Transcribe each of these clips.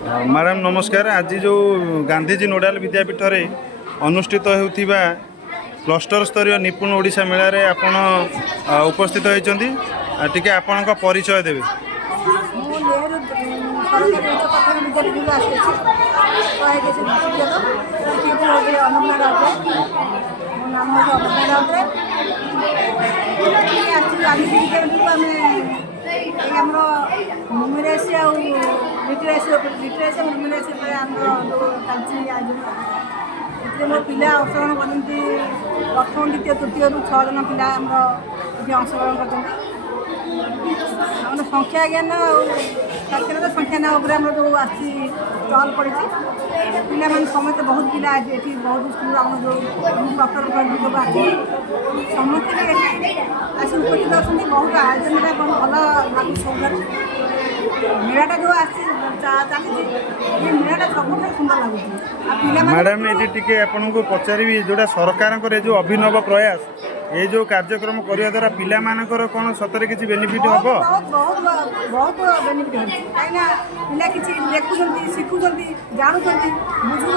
Madam नमस्कार। आज जो गांधीजी नोडाल विद्यापीठ में अनुष्ठित होता क्लस्टर स्तरीय निपुण ओडिशा मेला रे आपण उपस्थित होती टी आपण परिचय देवे। मो पिला अंशग्रहण करते प्रथम द्वितीय तृतीय रु 6 जन पिला अंशग्रहण करते संख्या ज्ञान साक्षरता संख्या ना जो आसी स्टल पड़ी पिला समस्त बहुत पिला ये बहुत स्कूल आम जो डॉक्टर समस्त आस उपस्थित अच्छा बहुत आयोजन भल लगे मेलाटा जो चली मेलाटा सब सुंदर लगुच। मैडम ये टी आपको पचारि जोटा सरकार जो अभिनव प्रयास ये जो कार्यक्रम करने द्वारा पिला मानकर कौन सतरे किसी बेनिफिट हम बहुत बहुत बहुत बेनिफिट हो कहीं पिला किसी देखुं शिखुं जानूँ बुझुं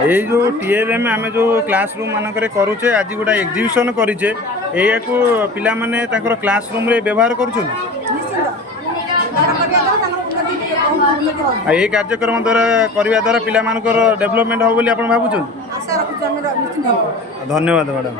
ये जो टीएलएम आम जो क्लासरूम मानक करुचे आज गोटा एग्जिबिशन करें या पिला माने क्लासरूम रे व्यवहार कर कार्यक्रम द्वारा करने द्वारा पिला डेवलपमेंट हो बोली आप भावुँ। आशा रखुँ। धन्यवाद मैडम।